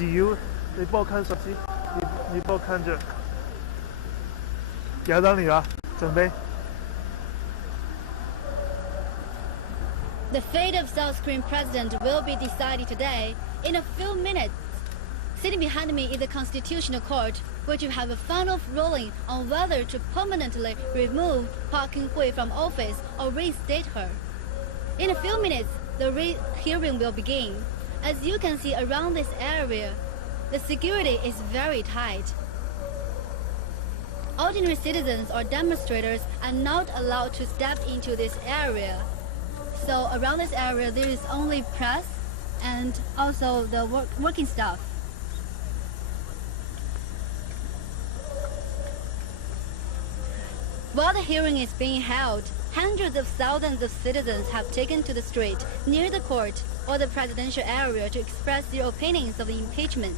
你帮我看手机，你帮我看着。摇到你了，准备。The fate of South Korean president will be decided today in a few minutes. Sitting behind me is the Constitutional Court, which will have a final ruling on whether to permanently remove Park Geun-hye from office or reinstate her. In a few minutes, the hearing will begin. As you can see around this area, the security is very tight. Ordinary citizens or demonstrators are not allowed to step into this area. So around this area, there is only press and also the working staff. While the hearing is being held, hundreds of thousands of citizens have taken to the street near the court or the presidential area to express their opinions of the impeachment.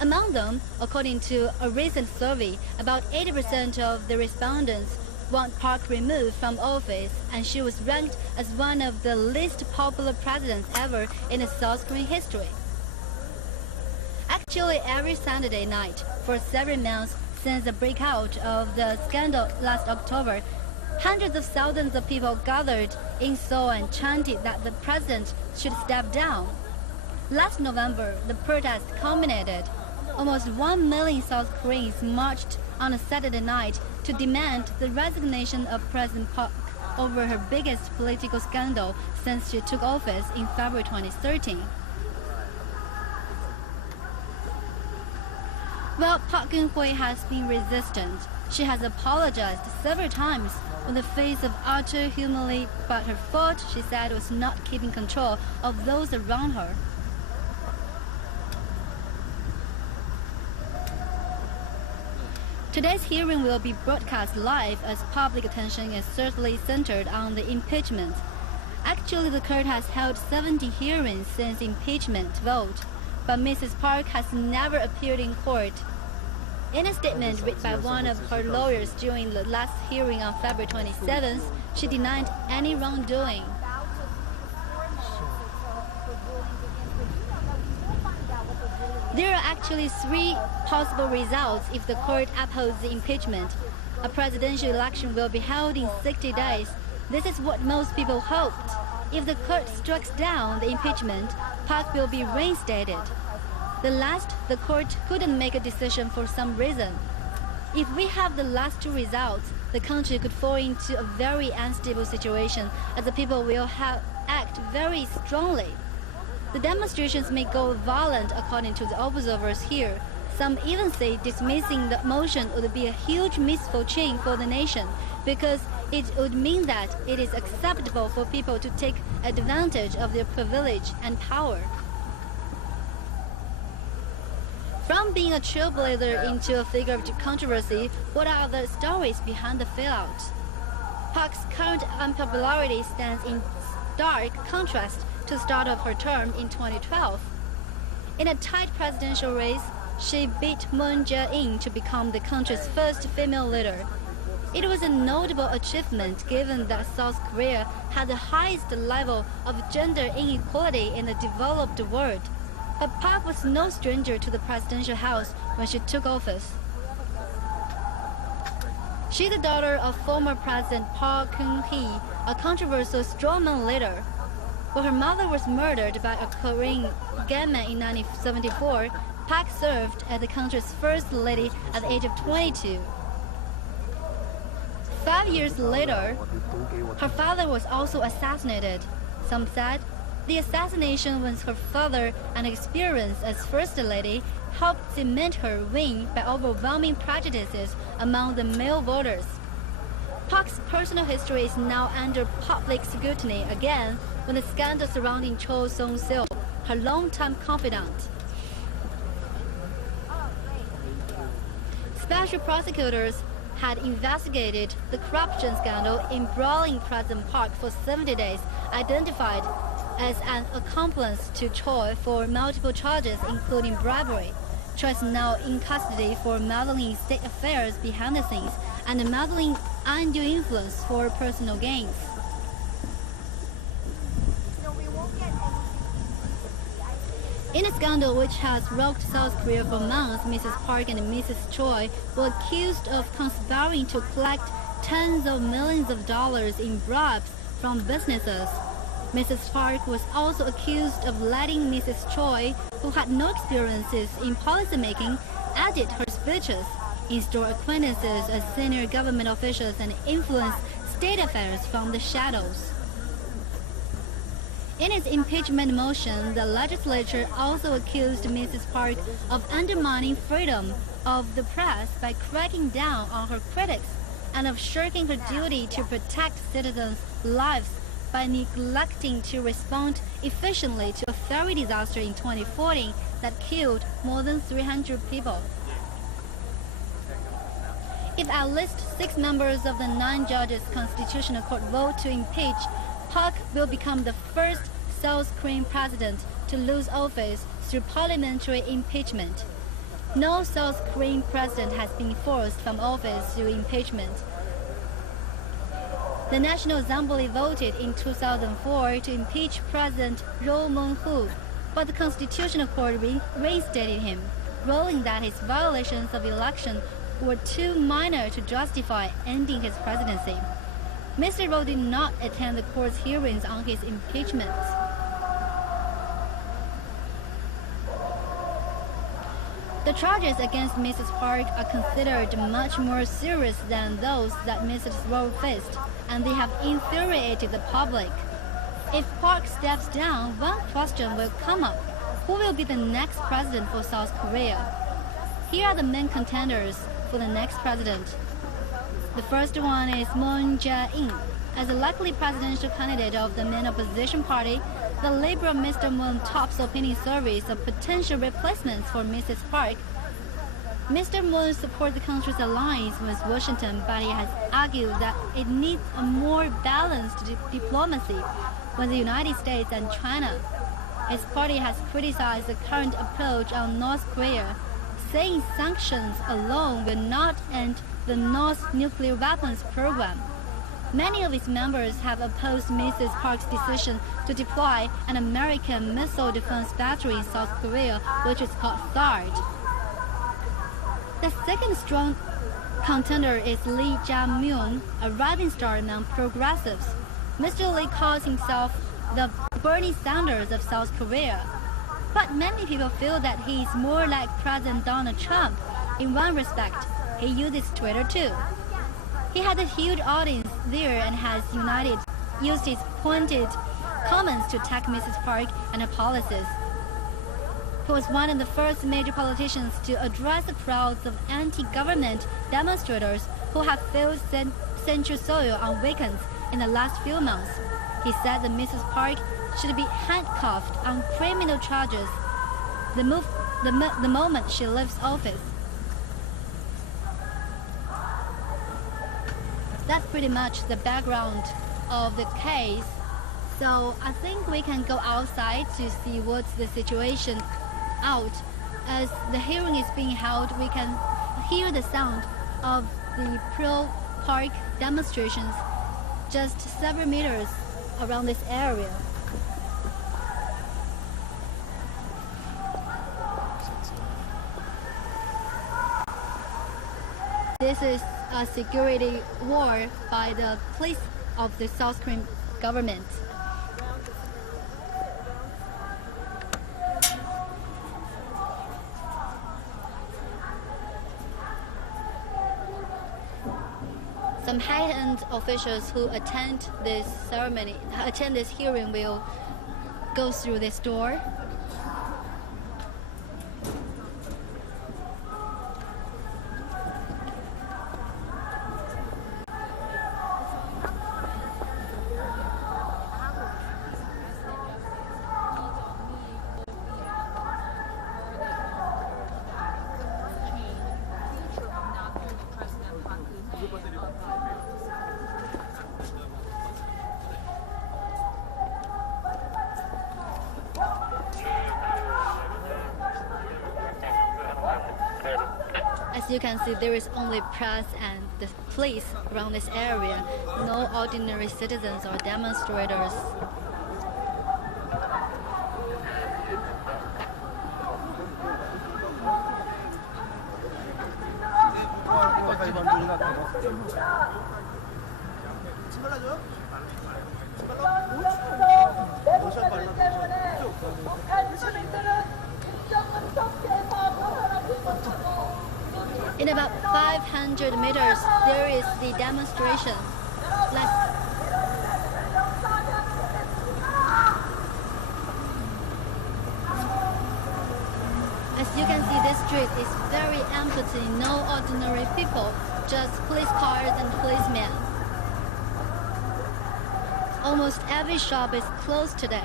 Among them, according to a recent survey, about 80% of the respondents want Park removed from office, and she was ranked as one of the least popular presidents ever in the South Korean history. Actually, every Saturday night for several months since the breakout of the scandal last October, hundreds of thousands of people gathered in Seoul and chanted that the president should step down. Last November, the protest culminated. Almost 1 million South Koreans marched on a Saturday night to demand the resignation of President Park over her biggest political scandal since she took office in February 2013. Well, Park Geun-hye has been resistant. She has apologized several times in the face of utter humility, but her fault, she said, was not keeping control of those around her. Today's hearing will be broadcast live as public attention is certainly centered on the impeachment. Actually, the court has held 70 hearings since impeachment vote, but Mrs. Park has never appeared in court. In a statement read by one of her lawyers during the last hearing on February 27th, she denied any wrongdoing. There are actually 3 possible results if the court upholds the impeachment. A presidential election will be held in 60 days. This is what most people hoped. If the court strikes down the impeachment, Park will be reinstated. The last, the court couldn't make a decision for some reason. If we have the last 2 results, the country could fall into a very unstable situation as the people will act very strongly. The demonstrations may go violent according to the observers here. Some even say dismissing the motion would be a huge misfortune for the nation because it would mean that it is acceptable for people to take advantage of their privilege and power. From being a trailblazer into a figure of controversy, what are the stories behind the fallout? Park's current unpopularity stands in stark contrast to the start of her term in 2012. In a tight presidential race, she beat Moon Jae-in to become the country's first female leader. It was a notable achievement given that South Korea had the highest level of gender inequality in the developed world. But Park was no stranger to the presidential house when she took office. She's the daughter of former President Park Geun-hye, a controversial strawman leader. When her mother was murdered by a Korean gunman in 1974, Park served as the country's first lady at the age of 22. 5 years later, her father was also assassinated. Some said the assassination was her father and experience as First Lady helped cement her win by overwhelming prejudices among the male voters. Park's personal history is now under public scrutiny again when the scandal surrounding Cho Song-sil, her longtime confidant. Special prosecutors had investigated the corruption scandal embroiling President Park for 70 days, identified as an accomplice to Choi for multiple charges, including bribery. Choi is now in custody for meddling in state affairs behind the scenes and meddling undue influence for personal gains. In a scandal which has rocked South Korea for months, Mrs. Park and Mrs. Choi were accused of conspiring to collect tens of millions of dollars in bribes from businesses. Mrs. Park was also accused of letting Mrs. Choi, who had no experiences in policymaking, edit her speeches, install acquaintances as senior government officials, and influence state affairs from the shadows. In its impeachment motion, the legislature also accused Mrs. Park of undermining freedom of the press by cracking down on her critics and of shirking her duty to protect citizens' lives by neglecting to respond efficiently to a ferry disaster in 2014 that killed more than 300 people. If at least 6 members of the 9 judges Constitutional Court vote to impeach, Park will become the first South Korean president to lose office through parliamentary impeachment. No South Korean president has been forced from office through impeachment. The National Assembly voted in 2004 to impeach President Roh Moo-hoo, but the Constitutional Court reinstated him, ruling that his violations of election were too minor to justify ending his presidency. Mr. Roh did not attend the court's hearings on his impeachment. The charges against Mrs. Park are considered much more serious than those that Mrs. Roh faced, and they have infuriated the public. If Park steps down, one question will come up: who will be the next president for South Korea? Here are the main contenders for the next president. The first one is Moon Jae-in. As a likely presidential candidate of the main opposition party, the Liberal Mr. Moon tops opinion surveys of potential replacements for Mrs. Park. Mr. Moon supports the country's alliance with Washington, but he has argued that it needs a more balanced diplomacy with the United States and China. His party has criticized the current approach on North Korea, saying sanctions alone will not end the North's nuclear weapons program. Many of its members have opposed Mrs. Park's decision to deploy an American missile defense battery in South Korea, which is called THAAD. The second strong contender is Lee Ja-myung, a rising star among progressives. Mr. Lee calls himself the Bernie Sanders of South Korea. But many people feel that he is more like President Donald Trump. In one respect, he uses Twitter too. He had a huge audience there and has used his pointed comments to attack Mrs. Park and her policies. He was one of the first major politicians to address the crowds of anti-government demonstrators who have filled Central Seoul on weekends in the last few months. He said that Mrs. Park should be handcuffed on criminal charges the moment she leaves office. That's pretty much the background of the case. So I think we can go outside to see what's the situation out. As the hearing is being held, we can hear the sound of the pro-park demonstrations just several meters around this area. This is a security war by the police of the South Korean government. Some high-end officials who attend this hearing will go through this door. As you can see, there is only press and the police around this area, no ordinary citizens or demonstrators. In about 500 meters, there is the demonstration. As you can see, this street is very empty, no ordinary people, just police cars and policemen. Almost every shop is closed today.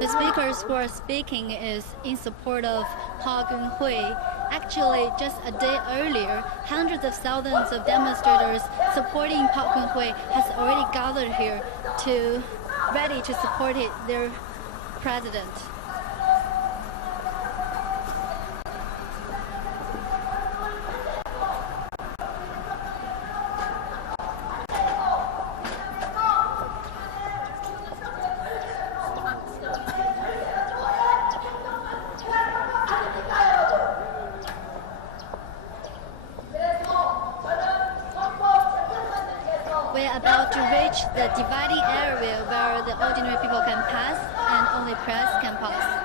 The speakers who are speaking is in support of Park Geun-hye. Actually, just a day earlier, hundreds of thousands of demonstrators supporting Park Geun-hye has already gathered here ready to support their president. We're about to reach the dividing area where the ordinary people can pass and only press can pass.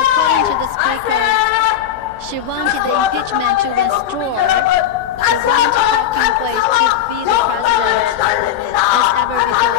According to the speaker, she wanted the impeachment to restore. She wanted Park Geun-hye to be the president as ever before.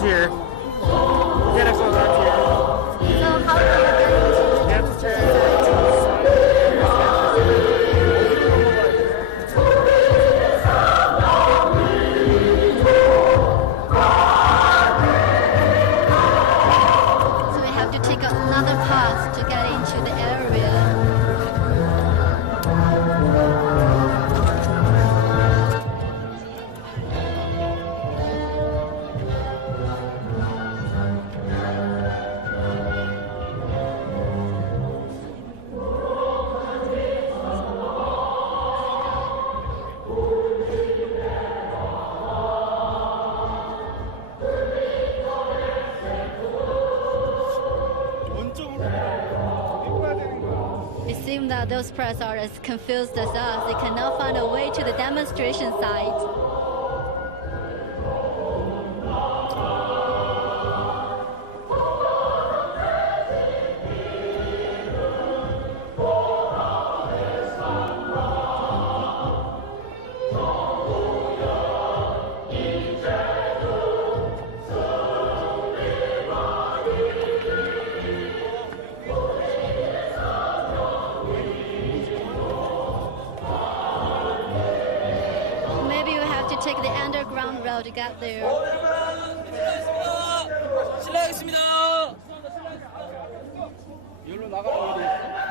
Here. Get us on that here. So how do you get into You have to turn to the So we have to take another path to get into the area. It seems that those press are as confused as us. They cannot find a way to the demonstration site. take the underground road to get there. 실례하겠습니다. 여기로 나가라고 돼 있어?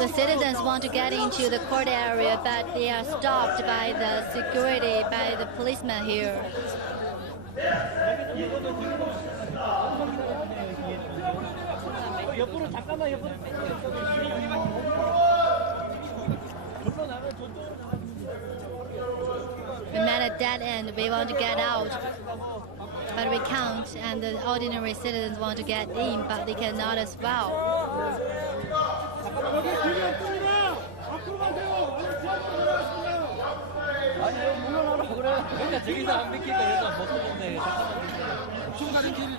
The citizens want to get into the court area, but they are stopped by the security, by the policemen here. We met a dead end. We want to get out, but we can't. And the ordinary citizens want to get in, but they cannot as well. 아니 왜 물러나라고 그래? 그러니까 저기서 안 비키니까 여기서 못 오는데 좀 가는 길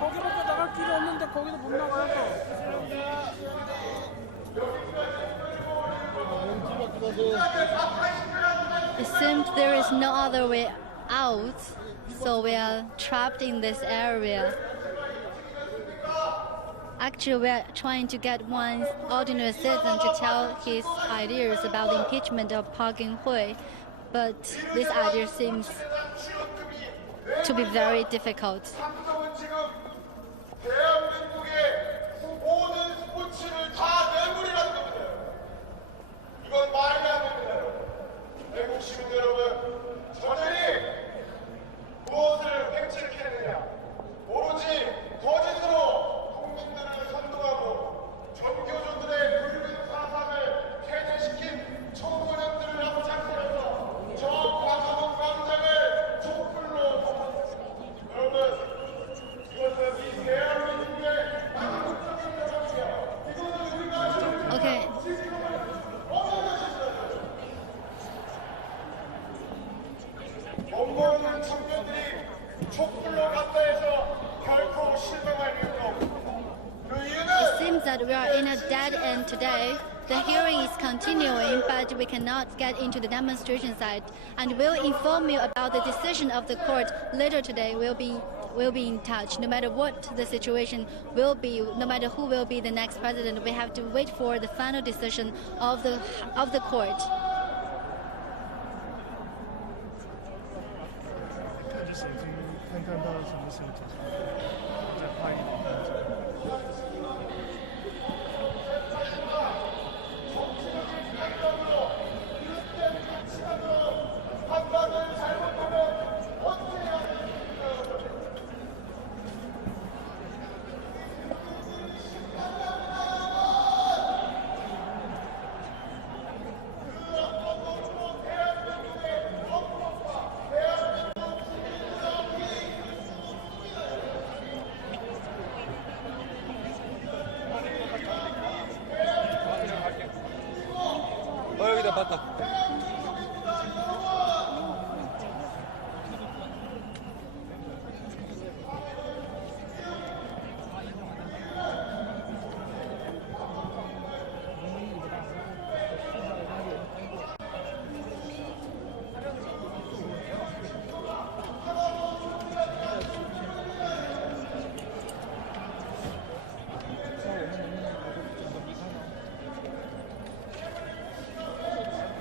거기밖에 나갈 길이 없는데 거기도 못 나가요. It seems there is no other way out, so we are trapped in this area. Actually, we are trying to get one ordinary citizen to tell his ideas about the impeachment of Park Geun-hye, but this idea seems to be very difficult. 대한민국의 모든 스포츠를 다 내버리라는 겁니다. 이건 말이 안 됩니다, 여러분. 외국 시민 여러분, 저들이 무엇을 획책했느냐? 오로지 거짓으로 국민들을 선동하고 전교조들의 붉은 사상을 폐쇄시킨 청소년들을 앞장서서 저 과거문 광장을 촛불로 덮었습니다. 여러분, 이것은 이 대한민국의 한국적인 여정이에요. 이거는 우리가 Okay. 원고는 청년들이 촛불로 갔다 해서 결코 실망할 이유가 없습니다. 그 이유는 It seems that we are in a dead end today. The hearing is continuing, but we cannot get into the demonstration site. And we'll inform you about the decision of the court later today. We'll be in touch. No matter what the situation will be, no matter who will be the next president, we have to wait for the final decision of the court. 판단을 잘못하면 어떻게 해야 됩니까? 여기다 봤다.